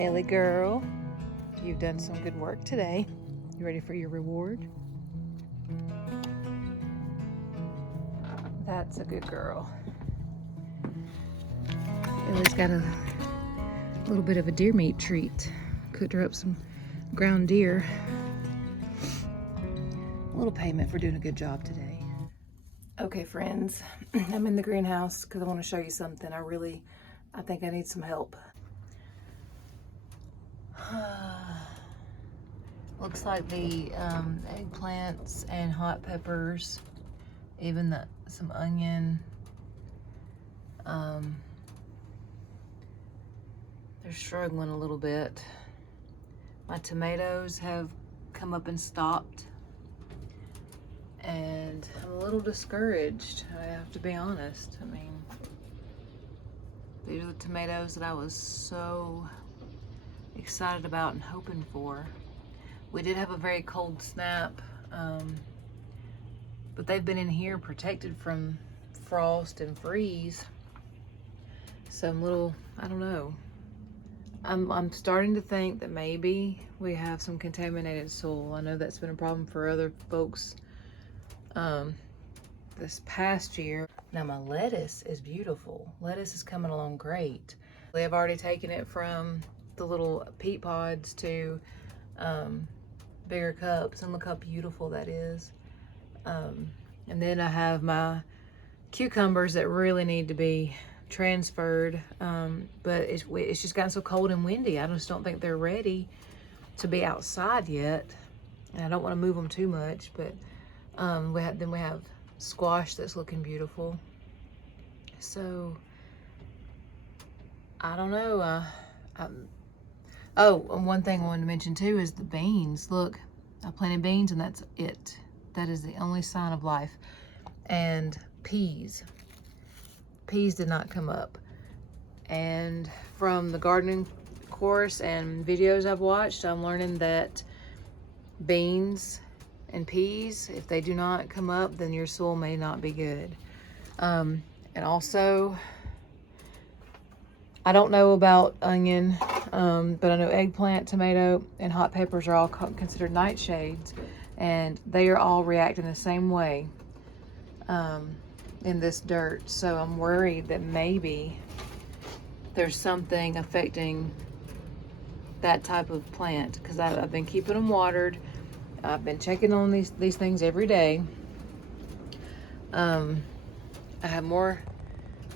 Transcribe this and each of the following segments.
Ellie girl, you've done some good work today. You ready for your reward? That's a good girl. Ellie's got a little bit of a deer meat treat. Cooked her up some ground deer. A little payment for doing a good job today. Okay, friends, I'm in the greenhouse because I want to show you something. I think I need some help. Looks like the eggplants and hot peppers, even some onion. They're struggling a little bit. My tomatoes have come up and stopped, and I'm a little discouraged, I have to be honest. I mean, these are the tomatoes that I was so excited about and hoping for. We did have a very cold snap, but they've been in here protected from frost and freeze. So I don't know. I'm starting to think that maybe we have some contaminated soil. I know that's been a problem for other folks this past year. Now my lettuce is beautiful. Lettuce is coming along great. I've already taken it from the little peat pods to bigger cups, and look how beautiful that is. And then I have my cucumbers that really need to be transferred, but it's just gotten so cold and windy. I just don't think they're ready to be outside yet, and I don't want to move them too much. But we have squash that's looking beautiful. So I don't know. And one thing I wanted to mention too is the beans. Look, I planted beans, and that's it. That is the only sign of life. And peas did not come up. And from the gardening course and videos I've watched, I'm learning that beans and peas, if they do not come up, then your soil may not be good. And also, I don't know about onion, but I know eggplant, tomato, and hot peppers are all considered nightshades, and they are all reacting the same way in this dirt. So I'm worried that maybe there's something affecting that type of plant, because I've been keeping them watered. I've been checking on these things every day. I have more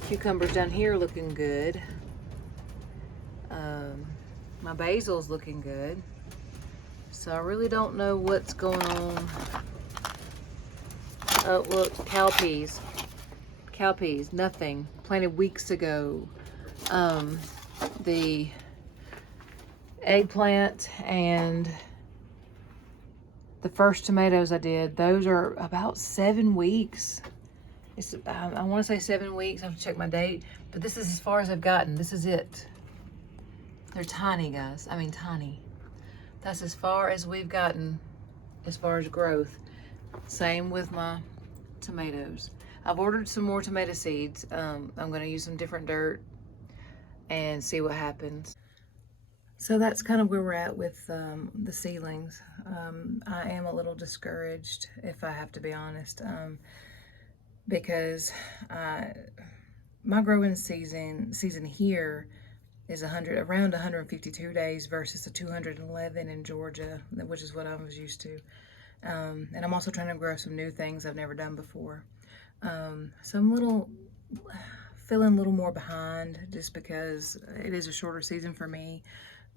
cucumbers down here looking good. My basil's looking good. So I really don't know what's going on. Oh, look, cowpeas, nothing. Planted weeks ago. The eggplant and the first tomatoes I did, those are about 7 weeks. I want to say 7 weeks. I have to check my date, but this is as far as I've gotten. This is it. They're tiny, guys. I mean, tiny. That's as far as we've gotten as far as growth. Same with my tomatoes. I've ordered some more tomato seeds. I'm going to use some different dirt and see what happens. So that's kind of where we're at with the seedlings. I am a little discouraged, if I have to be honest, because my growing season here is around 152 days versus the 211 in Georgia, which is what I was used to. And I'm also trying to grow some new things I've never done before. So I'm feeling a little more behind, just because it is a shorter season for me.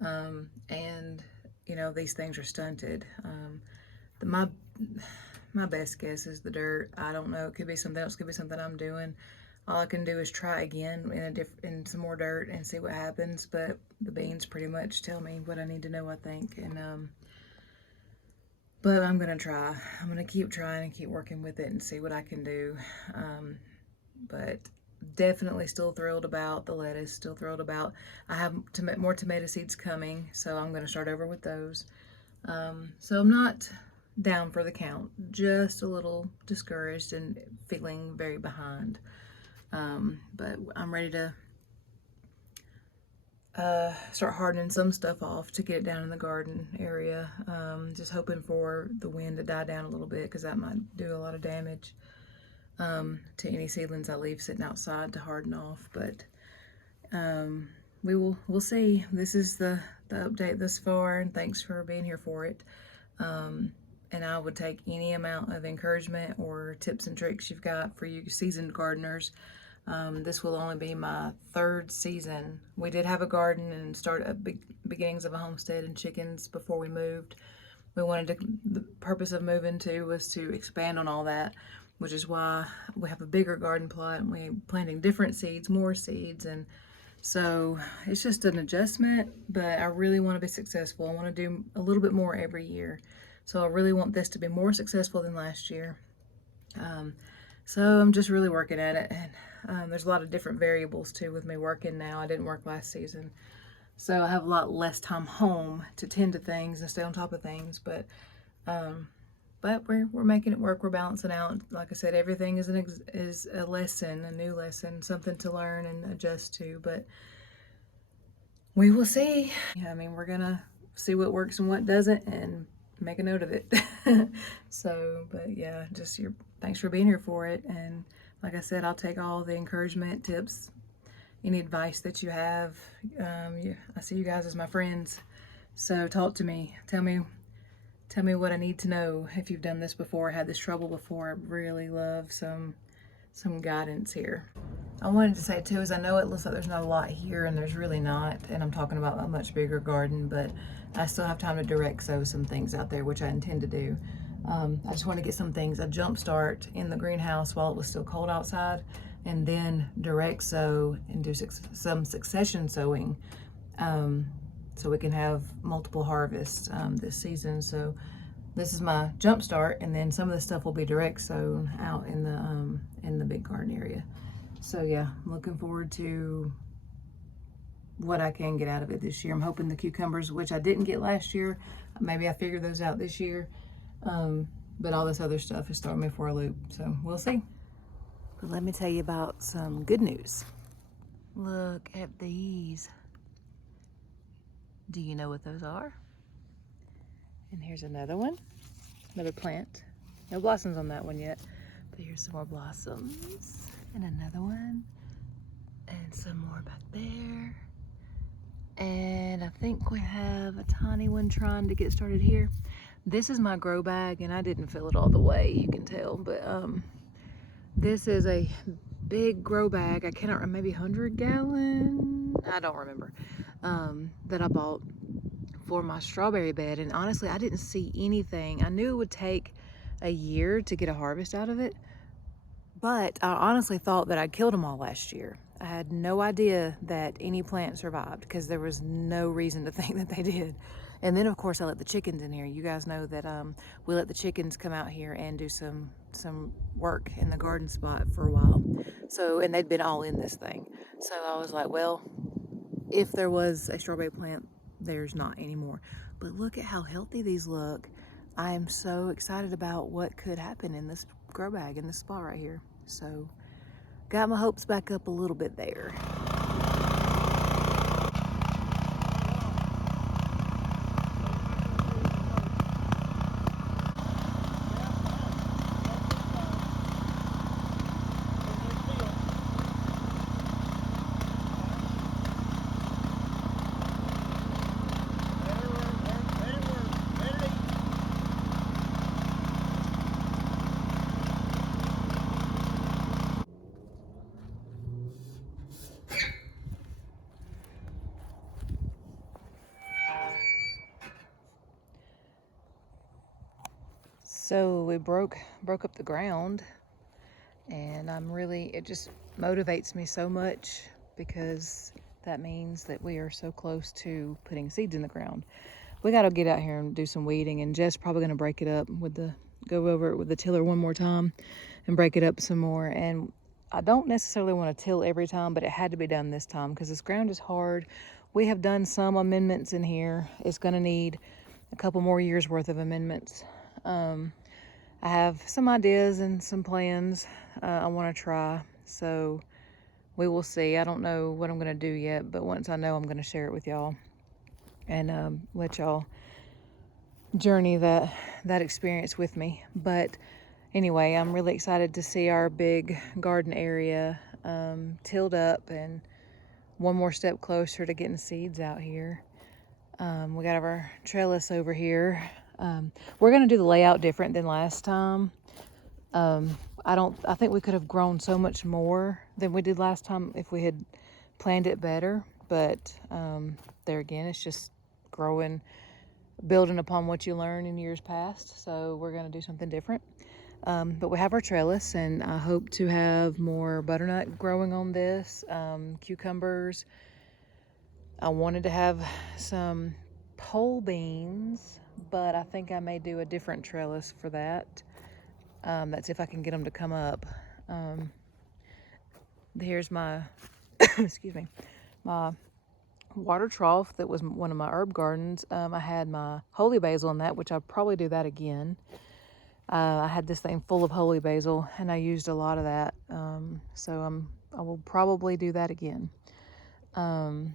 And you know, these things are stunted. My best guess is the dirt. I don't know. It could be something else. It could be something I'm doing. All I can do is try again in some more dirt and see what happens. But the beans pretty much tell me what I need to know, I think. And but I'm gonna try. I'm gonna keep trying and keep working with it and see what I can do. But definitely still thrilled about the lettuce. Still thrilled about. I have more tomato seeds coming, so I'm gonna start over with those. So I'm not down for the count. Just a little discouraged and feeling very behind. But I'm ready to start hardening some stuff off to get it down in the garden area. Just hoping for the wind to die down a little bit, because that might do a lot of damage to any seedlings I leave sitting outside to harden off. But we'll see. This is the update thus far, and thanks for being here for it. And I would take any amount of encouragement or tips and tricks you've got for you seasoned gardeners. This will only be my 3rd season. We did have a garden and start at beginnings of a homestead and chickens before we moved. The purpose of moving to was to expand on all that, which is why we have a bigger garden plot and we're planting different seeds, more seeds. And so it's just an adjustment, but I really want to be successful. I want to do a little bit more every year. So I really want this to be more successful than last year. So I'm just really working at it, and there's a lot of different variables too with me working now. I didn't work last season, so I have a lot less time home to tend to things and stay on top of things. But we're making it work. We're balancing out. Like I said, everything is a lesson, a new lesson, something to learn and adjust to. But we will see. I mean, we're gonna see what works and what doesn't, and make a note of it. So, but yeah, thanks for being here for it. And like I said, I'll take all the encouragement, tips, any advice that you have. I see you guys as my friends, so talk to me. Tell me what I need to know. If you've done this before, had this trouble before, I really love some guidance here. I wanted to say too, is I know it looks like there's not a lot here, and there's really not, and I'm talking about a much bigger garden, but I still have time to direct sow some things out there, which I intend to do. I just want to get some things, a jump start in the greenhouse while it was still cold outside, and then direct sow and do some succession sowing, so we can have multiple harvests this season. So this is my jump start, and then some of the stuff will be direct sown out in the big garden area. So yeah, I'm looking forward to what I can get out of it this year. I'm hoping the cucumbers, which I didn't get last year, maybe I figured those out this year. But all this other stuff is throwing me for a loop, so we'll see. But let me tell you about some good news. Look at these. Do you know what those are? And here's another one, another plant. No blossoms on that one yet, but here's some more blossoms. And another one, and some more back there. And I think we have a tiny one trying to get started here. This is my grow bag, and I didn't fill it all the way, you can tell, but this is a big grow bag. I cannot remember, maybe 100-gallon, I don't remember, that I bought for my strawberry bed. And honestly, I didn't see anything. I knew it would take a year to get a harvest out of it, but I honestly thought that I killed them all last year. I had no idea that any plant survived, because there was no reason to think that they did. And then of course I let the chickens in here. You guys know that we let the chickens come out here and do some work in the garden spot for a while. So, and they'd been all in this thing. So I was like, well, if there was a strawberry plant, there's not anymore. But look at how healthy these look. I am so excited about what could happen in this grow bag, in this spot right here. So got my hopes back up a little bit there. So we broke up the ground, and it just motivates me so much, because that means that we are so close to putting seeds in the ground. We got to get out here and do some weeding, and Jess probably going to break it up go over it with the tiller one more time and break it up some more. And I don't necessarily want to till every time, but it had to be done this time because this ground is hard. We have done some amendments in here. It's going to need a couple more years worth of amendments. I have some ideas and some plans I want to try. So we will see. I don't know what I'm going to do yet, but once I know, I'm going to share it with y'all and let y'all journey that experience with me. But anyway, I'm really excited to see our big garden area tilled up and one more step closer to getting seeds out here. We got our trellis over here. We're going to do the layout different than last time. I think we could have grown so much more than we did last time if we had planned it better. But there again, it's just growing, building upon what you learn in years past. So we're going to do something different. But we have our trellis, and I hope to have more butternut growing on this, cucumbers. I wanted to have some pole beans, but I think I may do a different trellis for that. That's if I can get them to come up. Here's my, excuse me, my water trough that was one of my herb gardens. I had my holy basil in that, which I'll probably do that again. I had this thing full of holy basil, and I used a lot of that. So I will probably do that again. And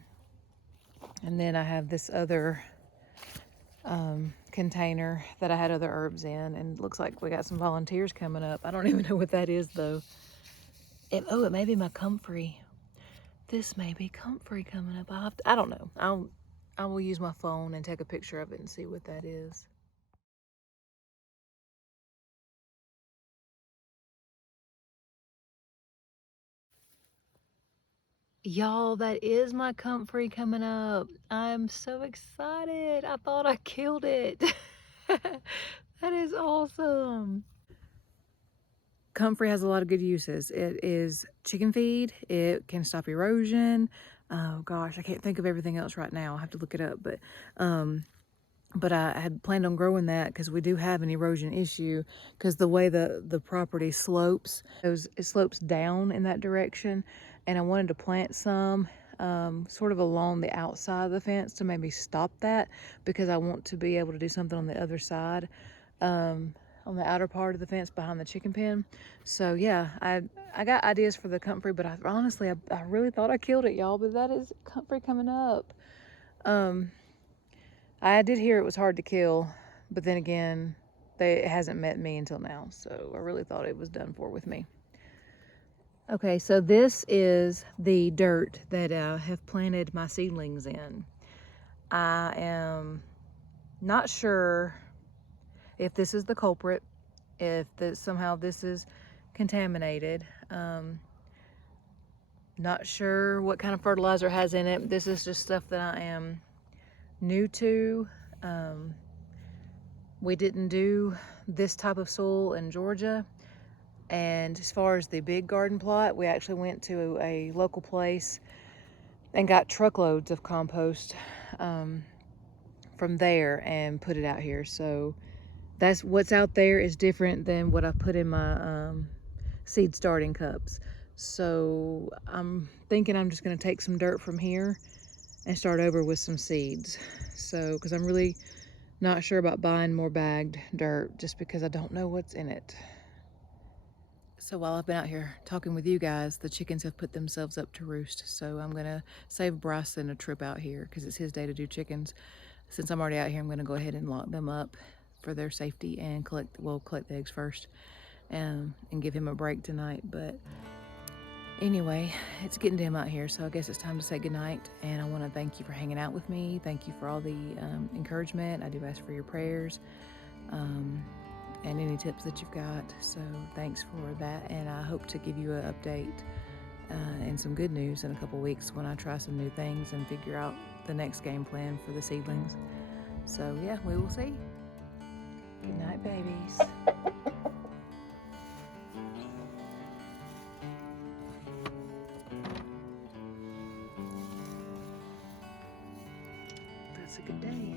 then I have this other container that I had other herbs in, and it looks like we got some volunteers coming up. I don't even know what that is though. It may be my comfrey. This may be comfrey coming up. I don't know. I will use my phone and take a picture of it and see what that is. Y'all, that is my comfrey coming up. I'm so excited. I thought I killed it. That is awesome. Comfrey has a lot of good uses. It is chicken feed. It can stop erosion. Oh gosh, I can't think of everything else right now. I have to look it up. But I had planned on growing that because we do have an erosion issue because the way the property slopes, it slopes down in that direction. And I wanted to plant some sort of along the outside of the fence to maybe stop that, because I want to be able to do something on the other side, on the outer part of the fence behind the chicken pen. So yeah, I got ideas for the comfrey, but honestly, I really thought I killed it, y'all, but that is comfrey coming up. I did hear it was hard to kill, but then again, it hasn't met me until now, so I really thought it was done for with me. Okay, so this is the dirt that I have planted my seedlings in. I am not sure if this is the culprit, if somehow this is contaminated. Not sure what kind of fertilizer has in it. This is just stuff that I am new to. We didn't do this type of soil in Georgia. And as far as the big garden plot, we actually went to a local place and got truckloads of compost from there and put it out here. So that's what's out there is different than what I put in my seed starting cups. So I'm thinking I'm just going to take some dirt from here and start over with some seeds. So, because I'm really not sure about buying more bagged dirt just because I don't know what's in it. So while I've been out here talking with you guys, the chickens have put themselves up to roost. So I'm going to save Bryson a trip out here because it's his day to do chickens. Since I'm already out here, I'm going to go ahead and lock them up for their safety and collect the eggs first and give him a break tonight. But anyway, it's getting dim out here, so I guess it's time to say goodnight. And I want to thank you for hanging out with me. Thank you for all the encouragement. I do ask for your prayers. And any tips that you've got. So thanks for that, and I hope to give you an update and some good news in a couple weeks when I try some new things and figure out the next game plan for the seedlings. So yeah, we will see. Good night, babies. That's a good day.